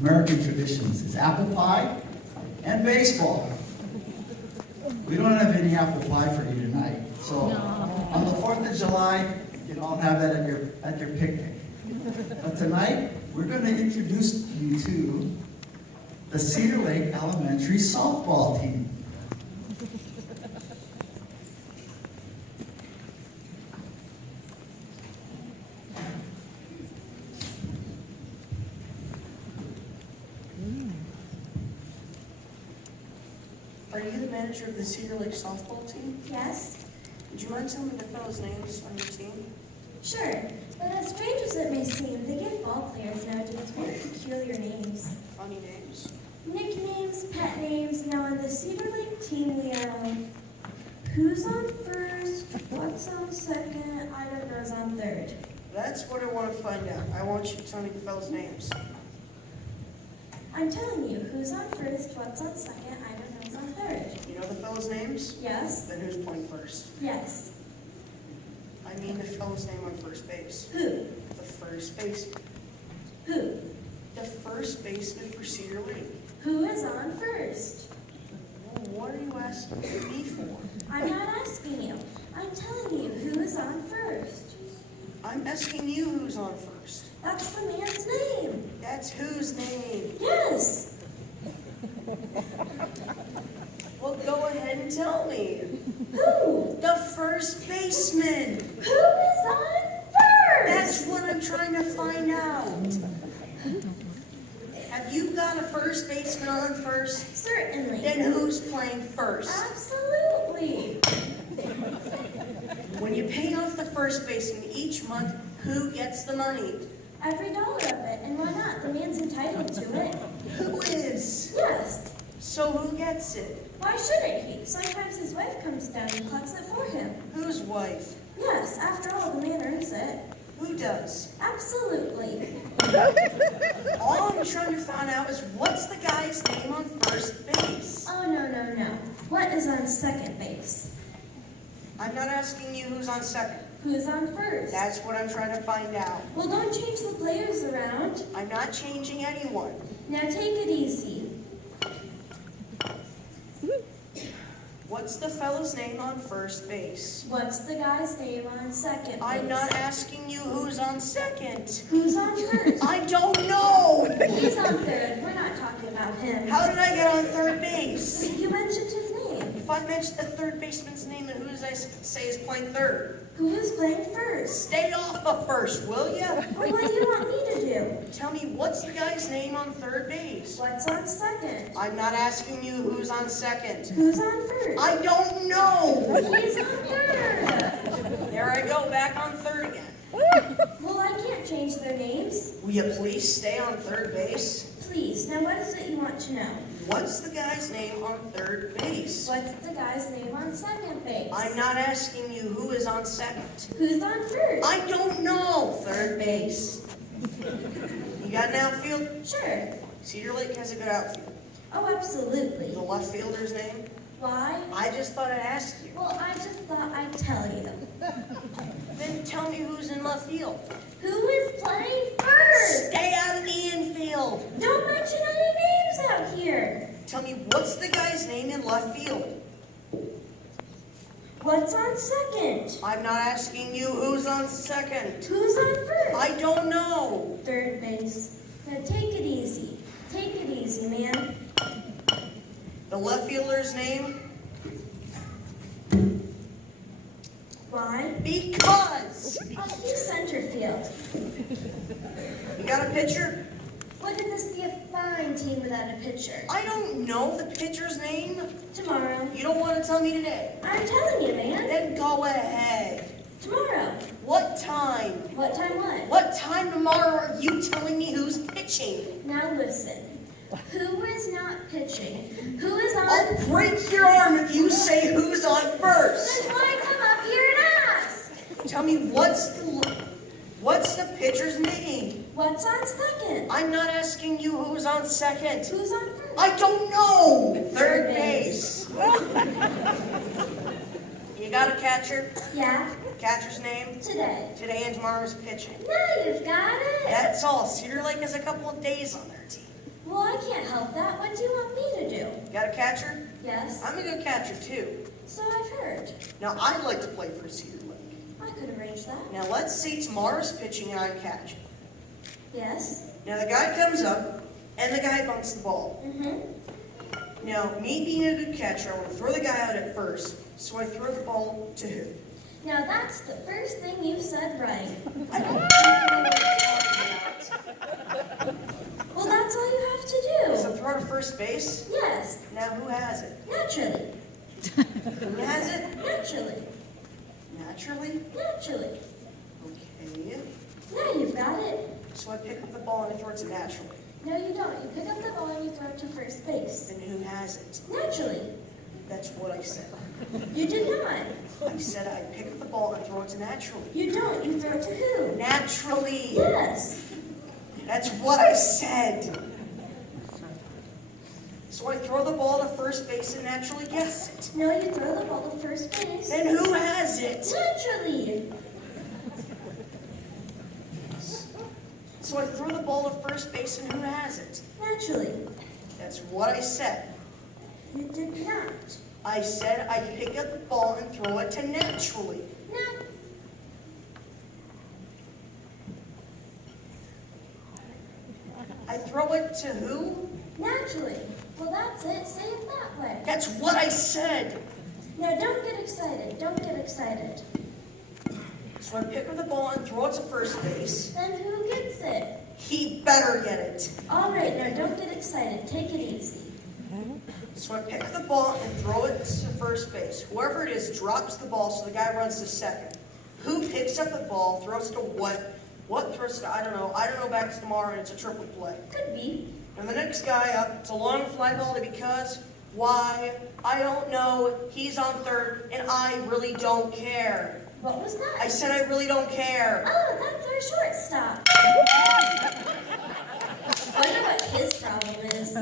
American traditions is apple pie and baseball. We don't have any apple pie for you tonight. So on the 4th of July, you can all have that at your picnic. But tonight, we're going to introduce you to the Cedar Lake Elementary Softball Team. Are you the manager of the Cedar Lake Softball Team? Yes? Would you mind telling me the fellows' names on your team? Sure. But as strange as it may seem, they give ball players nowadays very peculiar names. Funny names. Nicknames, pet names. Now on the Cedar Lake team we have who's on first, what's on second, I don't know's on third. That's what I want to find out. I want you to tell me the fellows' names. I'm telling you, who's on first, what's on second, I don't know's on third. You know the fellows' names? Yes? Then who's playing first? Yes. I mean the fellow's name on first base. Who? The first baseman. Who? The first baseman for Cedar Lake. Who is on first? Well, what are you asking me for? I'm not asking you. I'm telling you, who is on first? I'm asking you who's on first. That's the man's name. That's whose name? Yes. Well, go ahead and tell me. Who? The first baseman. Who is on first? That's what I'm trying to find out. Have you got a first baseman on first? Certainly. Then who's playing first? Absolutely. When you pay off the first baseman each month, who gets the money? Every dollar of it. And why not? The man's entitled to it. Who is? Yes. So who gets it? Why shouldn't he? Sometimes his wife comes down and collects it for him. Whose wife? Yes, after all, the man earns it. Who does? Absolutely. All I'm trying to find out is what's the guy's name on first base? Oh, no. What is on second base? I'm not asking you who's on second. Who's on first? That's what I'm trying to find out. Well, don't change the players around. I'm not changing anyone. Now take it easy. What's the fellow's name on first base? What's the guy's name on second base? I'm not asking you who's on second. Who's on first? I don't know. He's on third. We're not talking about him. How did I get on third base? You mentioned his name. If I mention the third baseman's name, then who does I say is playing third? Who is playing first? Stay off of first, will ya? Well, what do you want me to do? Tell me, what's the guy's name on third base? What's on second? I'm not asking you who's on second. Who's on first? I don't know. He's on third. There I go, back on third again. Well, I can't change their names. Will you please stay on third base? Please. Now, what is it you want to know? What's the guy's name on third base? What's the guy's name on second base? I'm not asking you who is on second. Who's on first? I don't know. Third base. You got an outfield? Sure. Cedar Lake has a good outfield. Oh, absolutely. The left fielder's name? Why? I just thought I'd ask you. Well, I just thought I'd tell you. Then tell me who's in left field. Who is playing first? Stay out of the infield. Don't mention any names out here. Tell me, what's the guy's name in left field? What's on second? I'm not asking you who's on second. Who's on first? I don't know. Third base. Now take it easy. Take it easy, man. The left fielder's name? Why? Because. Oh, he's center field. You got a pitcher? Wouldn't this be a fine team without a pitcher? I don't know the pitcher's name. Tomorrow. You don't want to tell me today. I'm telling you, man. Then go ahead. Tomorrow. What time? What time what? What time tomorrow are you telling me who's pitching? Now listen. Who is not pitching? Who is on... I'll break your arm if you say who's on first. Then why come up here and ask? Tell me, what's the pitcher's name? What's on second? I'm not asking you who's on second. Who's on first? I don't know. Third base. You got a catcher? Yeah. Catcher's name? Today. Today and tomorrow's pitching. Now you've got it. That's all. Cedar Lake has a couple of days on their team. Well, I can't help that. What do you want me to do? Got a catcher? Yes. I'm a good catcher too. So I've heard. Now I'd like to play for Cedar Lake. I could arrange that. Now let's say tomorrow's pitching and I'm catching. Yes. Now the guy comes up and the guy bunts the ball. Mm-hmm. Now me being a good catcher, I want to throw the guy out at first. So I throw the ball to who? Now that's the first thing you said right. I don't know what you're talking about. Well, that's all you have to Is do. it throw to first base? Yes. Now who has it? Naturally. Who has it? Naturally. Naturally? Naturally. Okay. Now you've got it. So I pick up the ball and I throw it to naturally. No, you don't. You pick up the ball and you throw it to first base. Then who has it? Naturally. That's what I said. You did not. I said I pick up the ball and throw it to naturally. You don't. You throw it to who? Naturally. Yes. That's what I said. So I throw the ball to first base and naturally gets it. No, you throw the ball to first base. Then who has it? Naturally. So I throw the ball to first base and who has it? Naturally. That's what I said. You did not. I said I pick up the ball and throw it to naturally. No. I throw it to who? Naturally. Well, that's it. Say it that way. That's what I said. Now, don't get excited. Don't get excited. So I pick up the ball and throw it to first base. Then who gets it? He better get it. All right, now don't get excited. Take it easy. So I pick up the ball and throw it to first base. Whoever it is drops the ball, so the guy runs to second. Who picks up the ball, throws to what? What throws to, I don't know. I don't know, back to tomorrow, and it's a triple play. Could be. And the next guy up, it's a long fly ball to because, why? I don't know. He's on third, and I really don't care. What was that? I said I really don't care. Oh, that's our shortstop. Wonder what his problem is.